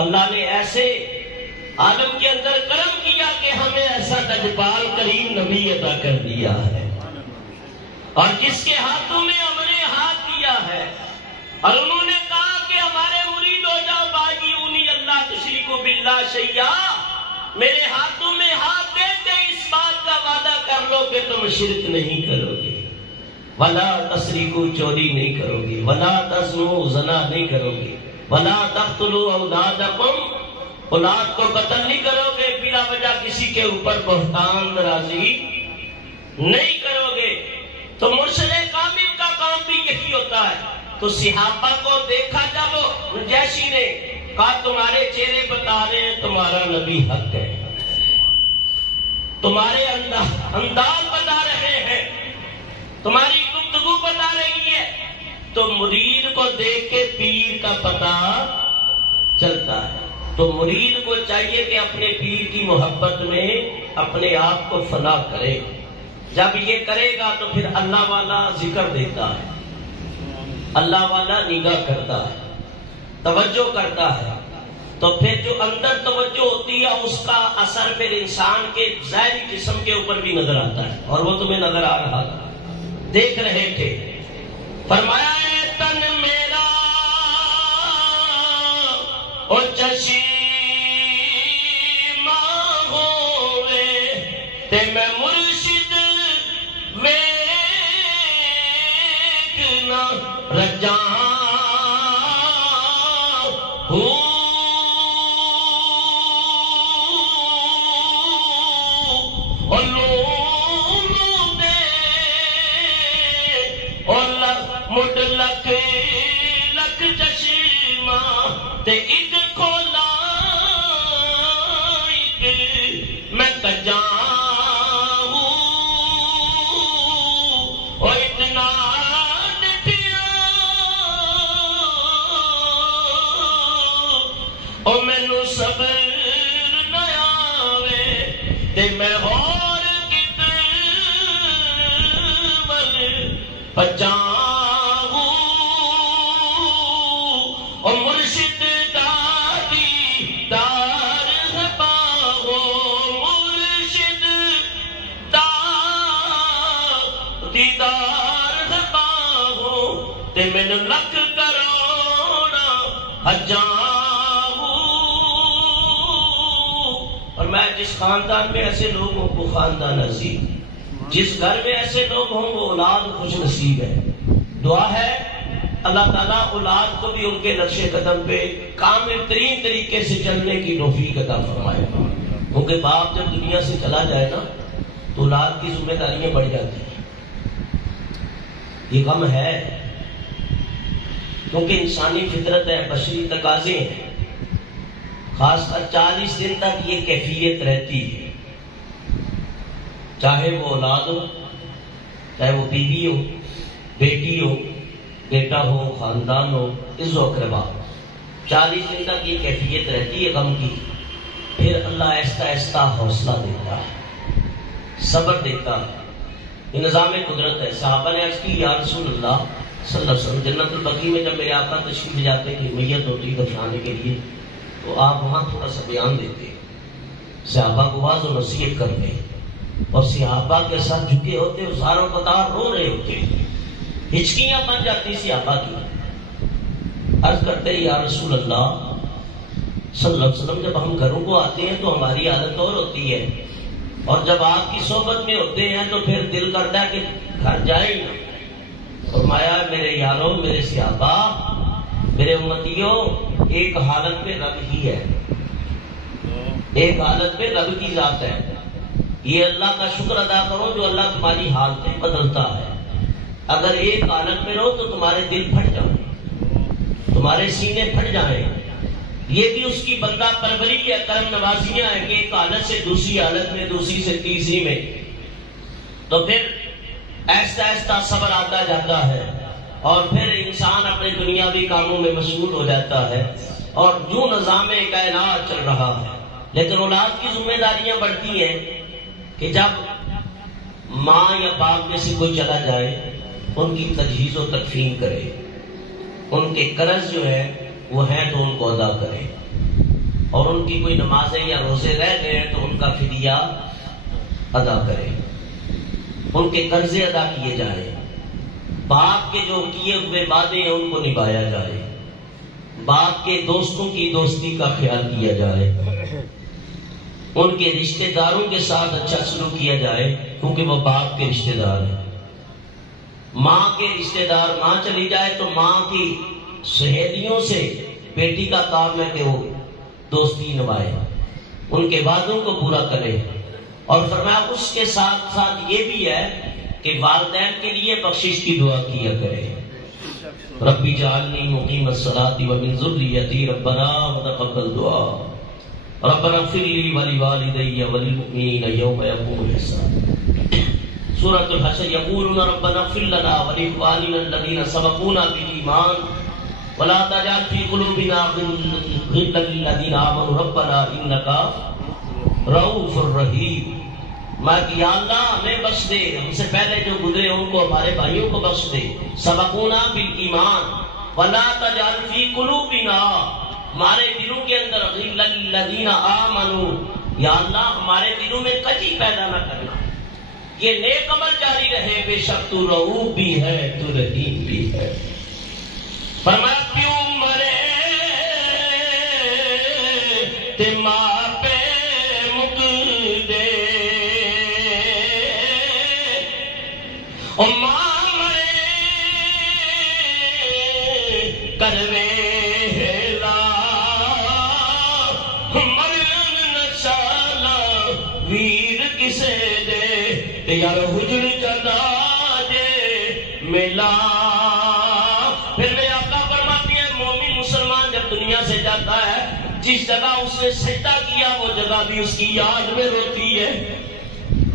اللہ نے ایسے عالم کے اندر کرم کیا کہ ہمیں ایسا لجپال کریم نبی عطا کر دیا ہے، اور جس کے ہاتھوں میں ہم نے ہاتھ دیا ہے اور انہوں نے کہا کہ ہمارے مرید ہو جاؤ باجی اونی اللہ تشریکو باللہ شیئا، میرے ہاتھوں میں ہاتھ دے کے اس بات کا وعدہ کر لو کہ تم شرک نہیں کرو گے، ولا تسریقو چوری نہیں کرو گے، ولا تزنو زنا نہیں کرو گے، ولا تقتلوا اولادکم اولاد کو قتل نہیں کرو گے، بلا وجہ کسی کے اوپر بہتان ناراضی نہیں کرو گے. تو مرشد کامل کا کام بھی یہی ہوتا ہے تو صحابہ کو دیکھا جب نجاشی نے کہا تمہارے چہرے بتا رہے ہیں تمہارا نبی حق ہے، تمہارے انداز بتا رہے ہیں، تمہاری گفتگو بتا رہی ہے، تو مرید کو دیکھ کے پیر کا پتہ چلتا ہے۔ تو مرید کو چاہیے کہ اپنے پیر کی محبت میں اپنے آپ کو فنا کرے۔ جب یہ کرے گا تو پھر اللہ والا ذکر دیتا ہے، اللہ والا نگاہ کرتا ہے، توجہ کرتا ہے، تو پھر جو اندر توجہ ہوتی ہے اس کا اثر پھر انسان کے ظاہری جسم کے اوپر بھی نظر آتا ہے، اور وہ تمہیں نظر آ رہا تھا، دیکھ رہے تھے۔ فرمایا اے تن میرا او چشی تے میں مرشد ویکھنا رجاں ہوں، علوم دے مڈ لکھ لکھ چشمہ تے ایک کھولا ایک میں کجاں صبر نہ آوے تے میں اور کت ول پجاؤں، او مرشد دادی دار ہے باغو، مرشد دادی دار ہے باغو تے میں لکھ کروڑا حجاں۔ جس خاندان میں ایسے لوگ ہوں وہ خاندان عظیم، جس گھر میں ایسے لوگ ہوں وہ اولاد خوش نصیب ہے۔ دعا ہے اللہ تعالیٰ اولاد کو بھی ان کے نقش قدم پہ کامل ترین طریقے سے چلنے کی توفیق عطا فرمائے، کیونکہ باپ جب دنیا سے چلا جائے نا تو اولاد کی ذمہ داریاں بڑھ جاتی ہیں، یہ غم ہے، کیونکہ انسانی فطرت ہے، بشری تقاضے ہیں، خاص کر 40 دن تک یہ کیفیت رہتی ہے، چاہے وہ اولاد ہو، چاہے وہ بیوی ہو، بیٹی ہو، بیٹا ہو، خاندان ہو، عز و اقربا، 40 دن تک یہ کیفیت رہتی ہے غم کی۔ پھر اللہ آہستہ آہستہ حوصلہ دیتا ہے، صبر دیتا ہے، یہ نظام قدرت ہے۔ صحابہ نے عرض کی یا رسول اللہ صلی اللہ علیہ وسلم، جنت البقیع میں جب میرے آقا تشریف جاتے کہ میت ہوتی دفنانے کے لیے تو آپ وہاں تھوڑا سا بیان دیتے، صحابہ کو واعظ و نصیحت کرتے، اور صحابہ کے ساتھ جھکے ہوتے، ہزاروں قطار رو رہے ہوتے، ہچکیاں بن جاتی صحابہ کی۔ عرض کرتے یا رسول اللہ صلی اللہ علیہ وسلم، جب ہم گھروں کو آتے ہیں تو ہماری عادت اور ہوتی ہے، اور جب آپ کی صحبت میں ہوتے ہیں تو پھر دل کرتا ہے کہ گھر جائیں نا۔ فرمایا میرے یاروں، میرے صحابہ، میرے امتیوں، ایک حالت پہ رب ہی ہے، ایک حالت پہ رب کی ذات ہے، یہ اللہ کا شکر ادا کرو جو اللہ تمہاری حالتیں بدلتا ہے۔ اگر ایک حالت میں رہو تو تمہارے دل پھٹ جائیں، تمہارے سینے پھٹ جائیں، یہ بھی اس کی بندہ پروری ہے، کرم نوازیاں ہیں کہ ایک حالت سے دوسری حالت میں، دوسری سے تیسری میں، تو پھر ایسا ایسا صبر آتا جاتا ہے، اور پھر انسان اپنے دنیاوی کاموں میں مشغول ہو جاتا ہے، اور جو نظام کائنات چل رہا ہے۔ لیکن اولاد کی ذمہ داریاں بڑھتی ہیں کہ جب ماں یا باپ میں سے کوئی چلا جائے ان کی تجہیز و تکفین کرے، ان کے قرض جو ہے وہ ہیں تو ان کو ادا کرے، اور ان کی کوئی نمازیں یا روزے رہ گئے ہیں تو ان کا فدیہ ادا کرے، ان کے قرضے ادا کیے جائیں، باپ کے جو کیے ہوئے وعدے ہیں ان کو نبھایا جائے، باپ کے دوستوں کی دوستی کا خیال کیا جائے، ان کے رشتہ داروں کے ساتھ اچھا سلوک کیا جائے کیونکہ وہ باپ کے رشتہ دار ہیں۔ ماں کے رشتہ دار، ماں چلی جائے تو ماں کی سہیلیوں سے بیٹی کا کام ہے کہ وہ دوستی نبھائے، ان کے وعدوں کو پورا کرے، اور فرمایا اس کے ساتھ ساتھ یہ بھی ہے کہ والدین کے لیے بخشش کی دعا کیا کرے۔ ربی جعلنی مقیم الصلاۃ ومن ذریتی ربنا وتقبل دعا ربنا اغفر لی ولوالدی وللمؤمنین یوم یقوم الحساب۔ سورۃ الحشر یقولون ربنا اغفر لنا ولاخواننا الذین سبقونا بالایمان ولا تجعل فی قلوبنا غلا للذین آمنوا ربنا انک رؤوف رحیم۔ میں کہ یا اللہ ہمیں بخش دے، ہم سے پہلے جو گزرے ان کو، ہمارے بھائیوں کو بخش دے۔ سبقونا بالایمان ولا تجعل فی قلوبنا، ہمارے دلوں کے اندر غلا للذین آمنوا، یا اللہ ہمارے دلوں میں کجی پیدا نہ کرنا، یہ نیک عمل جاری رہے، بے شک تو رؤوف بھی ہے تو رحیم بھی ہے۔ فرمایا پیوں مرے تے ماں پہ مک دے، او ماں مرے کروے لا مرن نشالا ویر کسے دے یار حجر جدا جے ملا۔ پھر میرے آقا فرماتی ہے مومن مسلمان جب دنیا سے جاتا ہے، جس جگہ اس نے سجدہ کیا وہ جگہ بھی اس کی یاد میں روتی ہے،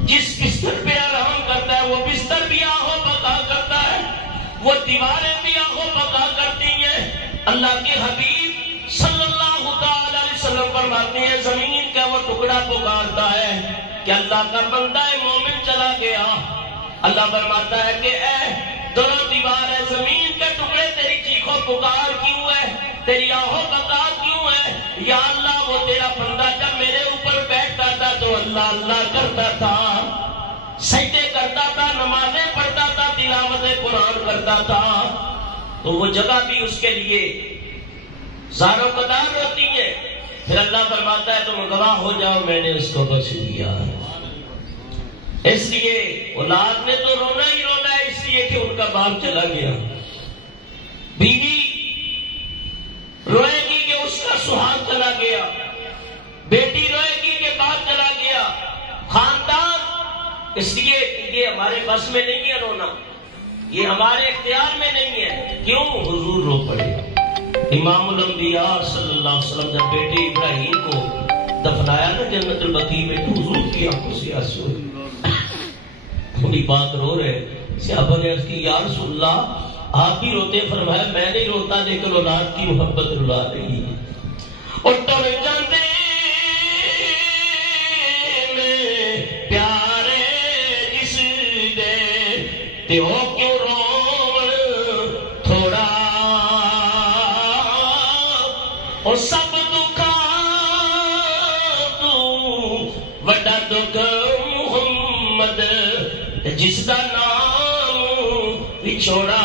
جس بستر پہ آرام کرتا ہے وہ بستر بھی آہو بقا کرتا ہے، وہ دیواریں بھی آہو بقا کرتی ہیں۔ اللہ کے حبیب صلی اللہ تعالی علیہ وسلم فرماتے ہیں زمین کا وہ ٹکڑا پکارتا ہے کہ اللہ کا بندہ مومن چلا گیا۔ اللہ فرماتا ہے کہ اے دونوں دیوار ہے، زمین کے ٹکڑے تیری چیخو پکار کیوں ہے، تیری آہو بقا کیوں ہے؟ یا اللہ وہ تیرا بندہ جب میرے اوپر بیٹھتا تھا تو اللہ اللہ کرتا تھا، سجدے کرتا تھا، نمازیں پڑھتا تھا، تلاوت قرآن کرتا تھا، تو وہ جگہ بھی اس کے لیے زار و قدار ہوتی ہے۔ پھر اللہ فرماتا ہے تم گواہ ہو جاؤ میں نے اس کو بخش دیا۔ اس لیے اولاد نے تو رونا ہی رونا ہے، اس لیے کہ ان کا باپ چلا گیا، بیوی روئے گی کہ اس کا سہاگ چلا گیا، بیٹی روئے گی کہ باپ چلا گیا، خاندان، اس لیے یہ ہمارے بس میں نہیں ہے رونا، یہ ہمارے اختیار میں نہیں ہے۔ کیوں؟ حضور رو پڑے۔ امام الانبیاء صلی اللہ علیہ وسلم جب بیٹے ابراہیم کو دفنایا نا جنت البقیع میں، تو حضور کی آنکھوں سے آنسو تھوڑی بات رو رہے، صحابہ نے عرض کی یا رسول اللہ آپ بھی روتے؟ فرمایا میں نہیں روتا لیکن اولاد کی محبت رلا رہی ہے۔ اور ٹر جاندے میں پیارے جس دے تے او کیوں رون تھوڑا، اور سب دکھا تو وڈا دکھ محمد جس دا نام بچھوڑا۔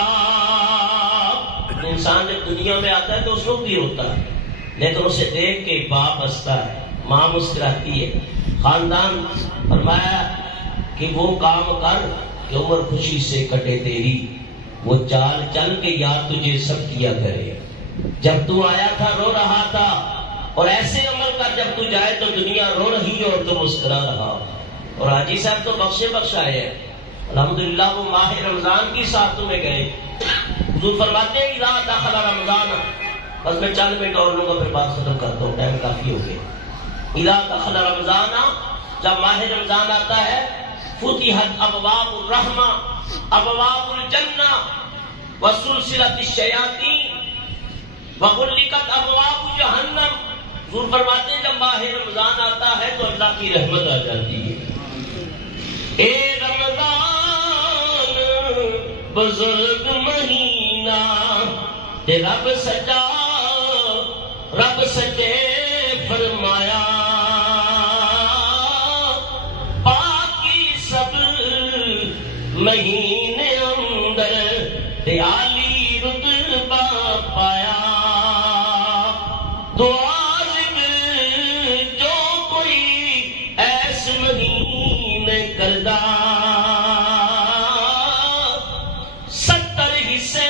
انسان جب دنیا میں آتا ہے تو اس وقت بھی روتا ہے، لیکن اسے دیکھ کے باپ ہنستا ہے، ماں مسکراتی ہے، خاندان۔ فرمایا کہ وہ کام کر کہ عمر خوشی سے کٹے تیری، وہ چال چل کے یاد تجھے سب کیا کرے۔ جب تو آیا تھا رو رہا تھا، اور ایسے عمل کر جب تو جائے تو دنیا رو رہی اور تو مسکرا رہا۔ اور حاجی صاحب تو بخشے بخش آئے ہیں الحمدللہ، وہ ماہ رمضان کی ساتوں میں گئے۔ حضور فرماتے ہیں اذا دخل رمضان، بس میں چند منٹ اور لوں گا پھر بات ختم کرتا ہوں، ٹائم کافی ہو گیا۔ اذا دخل رمضان، جب ماہ رمضان آتا ہے، فتحت ابواب الرحمہ، ابواب الجنہ، وسلسلۃ الشیاطین، وغلقت ابواب جہنم۔ حضور فرماتے ہیں جب ماہ رمضان آتا ہے تو اللہ کی رحمت آ جاتی ہے۔ اے رمضان بزرگ مہینہ، تے رب سجا رب سجے فرمایا، باقی سب مہینے اندر تے عالی رتبہ پایا۔ دعا جو کوئی ایس مہینے کردہ، 70 حصے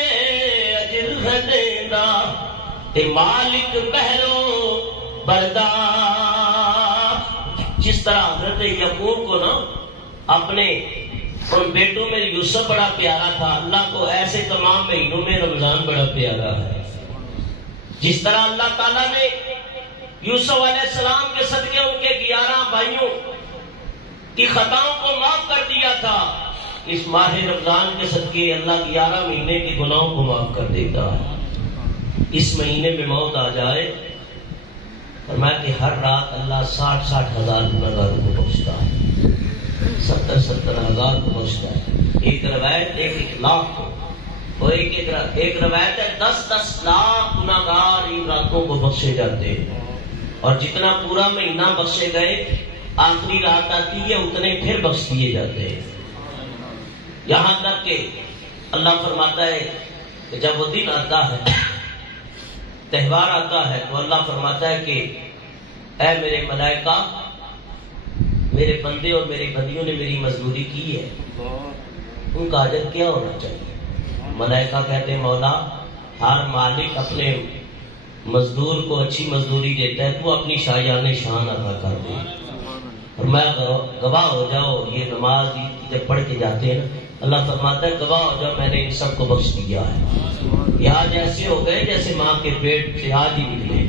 اجر ہے دینا، تے مالک بہرو بردا۔ جس طرح حضرت یعقوب کو نا اپنے ان بیٹوں میں یوسف بڑا پیارا تھا. اللہ کو ایسے تمام مہینوں میں رمضان بڑا پیارا ہے. جس طرح اللہ تعالیٰ نے یوسف علیہ السلام کے صدقے ان کے 11 بھائیوں کی خطاؤں کو معاف کر دیا تھا، اس ماہ رمضان کے صدقے اللہ 11 مہینے کے گناہوں کو معاف کر دیتا ہے. اس مہینے میں موت آ جائے، فرمایا کہ ہر رات اللہ 60 ہزار گناہگاروں کو بخشتا ہے، 70 ہزار کو بخشتا ہے. ایک روایت 1 لاکھ کو، اور ایک روایت ہے 10 لاکھ گناہگار ان راتوں کو بخشے جاتے ہیں. اور جتنا پورا مہینہ بخشے گئے، آخری رات آتی ہے اتنے پھر بخش دیے جاتے ہیں. یہاں تک کہ اللہ فرماتا ہے کہ جب وہ دن آتا ہے، تہوار آتا ہے، تو اللہ فرماتا ہے کہ اے میرے ملائکہ، میرے بندے اور میری بندیوں نے میری مزدوری کی ہے، ان کا اجر کیا ہونا چاہیے؟ ملائکہ کہتے ہیں مولا، ہر مالک اپنے مزدور کو اچھی مزدوری دیتا ہے، تو اپنی شایان شان عطا کر دے. اور میں گواہ ہو جاؤ، یہ نماز جب پڑھ کے جاتے ہیں نا، اللہ فرماتا ہے گواہ ہو جاؤ میں نے ان سب کو بخش دیا ہے. یہ آج ایسے ہو گئے جیسے ماں کے پیٹ سے آج ہی نکلے.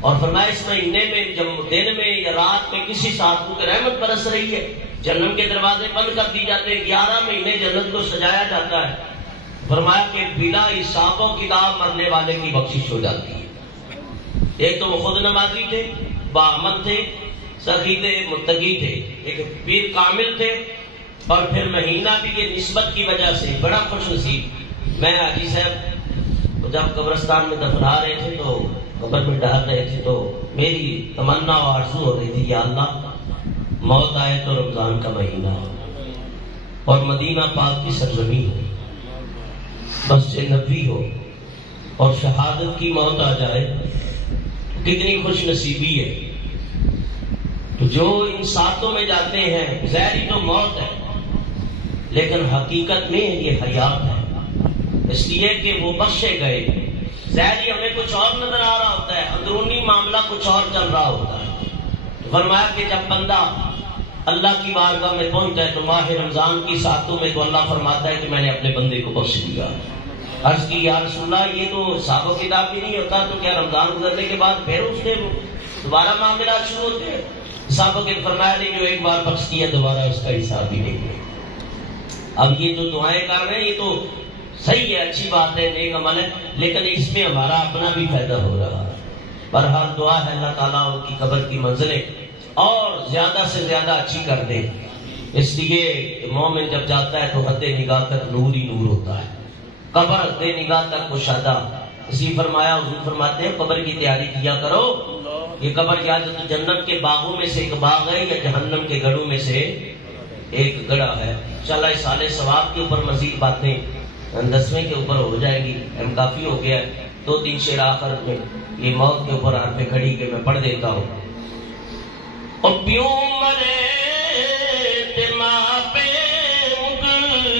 اور فرمایا اس مہینے میں جب دن میں یا رات میں کسی ساتھ کی رحمت برس رہی ہے، جنت کے دروازے بند کر دی جاتے ہیں، 11 مہینے جنت کو سجایا جاتا ہے. فرمایا کہ بلا حساب و کتاب مرنے والے کی بخشش ہو جاتی ہے. ایک تو وہ خود نمازی تھے، باعمل تھے، سخی تھے، متقی تھے، ایک پیر کامل تھے، اور پھر مہینہ بھی یہ نسبت کی وجہ سے بڑا خوش نصیب. میں حاجی صاحب جب قبرستان میں دفنا رہے تھے تو قبر میں ڈال رہے تھے، تو میری تمنا و آرزو ہو رہی تھی، یا اللہ موت آئے تو رمضان کا مہینہ ہو اور مدینہ پاک کی سرزمین ہو، مسجد نبوی ہو، اور شہادت کی موت آ جائے. کتنی خوش نصیبی ہے. تو جو ان ساتوں میں جاتے ہیں، ظاہری تو موت ہے لیکن حقیقت میں یہ حیات ہے، اس لیے کہ وہ بخشے گئے. ظاہری ہمیں کچھ اور نظر آ رہا ہوتا ہے، اندرونی معاملہ کچھ اور چل رہا ہوتا ہے. فرمایا کہ جب بندہ اللہ کی بارگاہ میں پہنچتا ہے تو ماہ رمضان کی ساتوں میں تو اللہ فرماتا ہے کہ میں نے اپنے بندے کو بخش دیا. عرض کی یا رسول اللہ، یہ تو حساب و کتاب بھی نہیں ہوتا، تو کیا رمضان گزرنے کے بعد پھر اس کے دوبارہ معاملات شروع ہوتے ہیں؟ حساب و کتاب فرمایا نہیں، جو ایک بار بخش کیا دوبارہ اس کا حساب بھی نہیں ہے. اب یہ جو دعائیں کر رہے ہیں یہ تو صحیح ہے، اچھی بات ہے، نیک عمل ہے، لیکن اس میں ہمارا اپنا بھی فائدہ ہو رہا ہے. بہرحال دعا ہے اللہ تعالیٰ ان کی قبر کی منزلیں اور زیادہ سے زیادہ اچھی کر دے. اس لیے مومن جب جاتا ہے تو حد نگاہ تک نور ہی نور ہوتا ہے، قبر حد نگاہ تک کشادہ. اسی فرمایا، حضور فرماتے ہیں قبر کی تیاری کیا کرو. یہ قبر یا تو جنت کے باغوں میں سے ایک باغ ہے یا جہنم کے گڑھوں میں سے ایک گڑھا ہے. انشاءاللہ اس سال ثواب کے اوپر مزید باتیں 10ویں کے اوپر ہو جائے گی، ہم کافی ہو گیا. 2-3 شعر آخر میں یہ موت کے اوپر حرف کھڑی کے میں پڑھ دیتا ہوں. اور پیوں مرے تے ماں پہ مک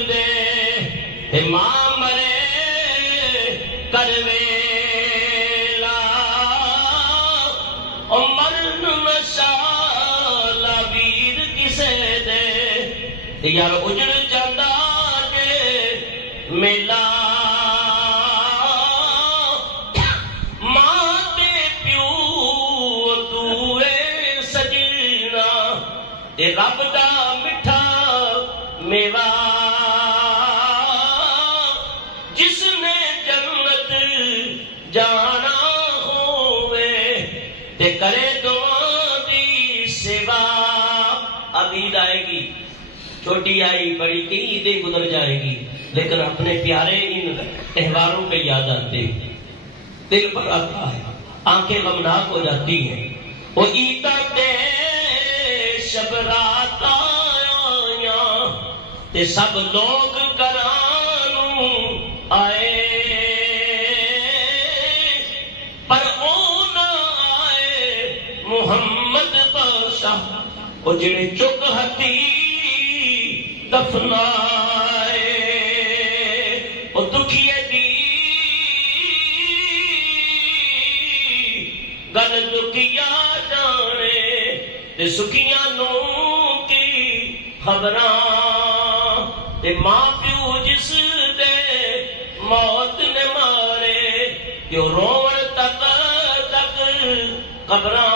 دے، تے ماں مرے کرویلا، اور مرن مشالا ویر کسے دے، یار اجڑ جاتا جے میلا. ماں تے پیو تو اے سجنا، تے رب دا مٹھا میوا، جس نے جنت جانا ہوئے تے کرے دعا دی سوا. اب عید آئے گی، چھوٹی آئی بڑی کئی عیدیں گزر جائے گی، لیکن اپنے پیارے ان تہواروں پہ یاد آتے، دل پر آتا ہے، آنکھیں غمناک ہو جاتی ہیں. وہ عیداں تے شب رات آیاں تے سب لوگ کرانوں آئے، پر او نہ آئے محمد بادشاہ، وہ جڑے چک ہتی دفنائے. وہ دکھیے دی گل دکھیا جانے تے سکھیاں نوں کی خبراں. تے ماں پیو جس دے موت نے مارے کہ روڑ تک تک قبراں،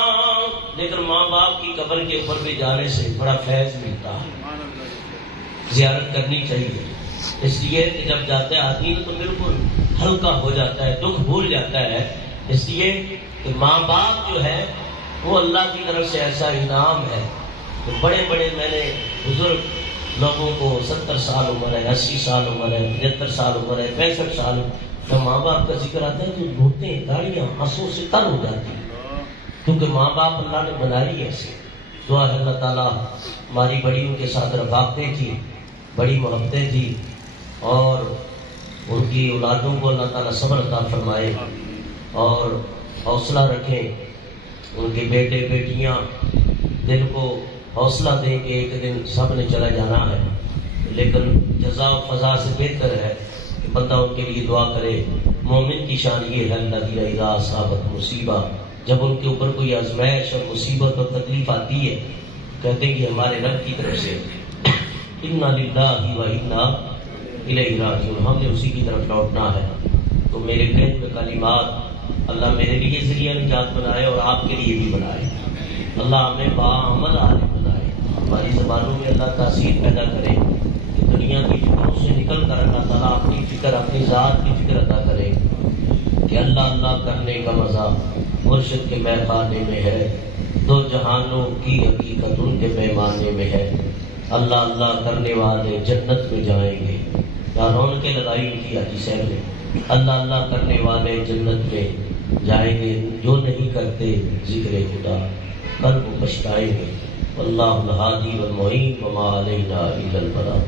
لیکن ماں باپ کی قبر کے اوپر بھی جانے سے بڑا فیض ملتا ہے، زیارت کرنی چاہیے۔ اس لیے کہ جب جاتا ہے آدمی تو بالکل ہلکا ہو جاتا ہے، دکھ بھول جاتا ہے، اس لیے کہ ماں باپ جو ہے وہ اللہ کی طرف سے ایسا انعام ہے۔ تو بڑے بڑے میں نے بزرگ لوگوں کو 70 سال عمر ہے، 80 سال عمر ہے، 75 سال عمر ہے، 65 سال، جب ماں باپ کا ذکر آتا ہے تو روتے ہیں، داڑیاں آنسوں سے تر ہو جاتی ہیں، کیونکہ ماں باپ اللہ نے بنائی ایسے۔ دعا ہے اللہ تعالیٰ ہماری بڑی ان کے ساتھ رفاقتیں تھیں، بڑی محبتیں تھیں، اور ان کی اولادوں کو اللہ تعالیٰ صبر عطا فرمائے اور حوصلہ رکھیں، ان کے بیٹے بیٹیاں دل کو حوصلہ دیں کہ ایک دن سب نے چلا جانا ہے، لیکن جزا و فضا سے بہتر ہے کہ بندہ ان کے لیے دعا کرے۔ مومن کی شان یہ ہے الذین اذا اصابت مصیبہ، جب ان کے اوپر کوئی آزمائش اور مصیبت اور تکلیف آتی ہے کہتے ہیں کہ ہمارے رب کی طرف سے انا للہ و انا الیہ راجعون، ہم نے اسی کی طرف لوٹنا ہے۔ تو میرے کہے ہوئے کلمات اللہ میرے لیے ذریعہ نجات بنائے اور آپ کے لیے بھی بنائے، اللہ ہمیں باعمل عالم بنائے، ہماری زبانوں میں اللہ تاثیر پیدا کرے کہ دنیا کی فکروں سے نکل کر اللہ تعالیٰ اپنی فکر، اپنی ذات کی فکر ادا کرے کہ اللہ اللہ کرنے کا مزہ مرشد کے میخانے میں ہے، دو جہانوں کی حقیقت ان کے پیمانے میں ہے، اللہ اللہ کرنے والے جنت میں جائیں گے، یا رونقیں لگائی ان کی حاجی صاحب نے، اللہ اللہ کرنے والے جنت میں جائیں گے، جو نہیں کرتے ذکر خدا کل وہ پچھتائیں گے۔ واللہ الہادی والمعین وما علینا الا البلاغ۔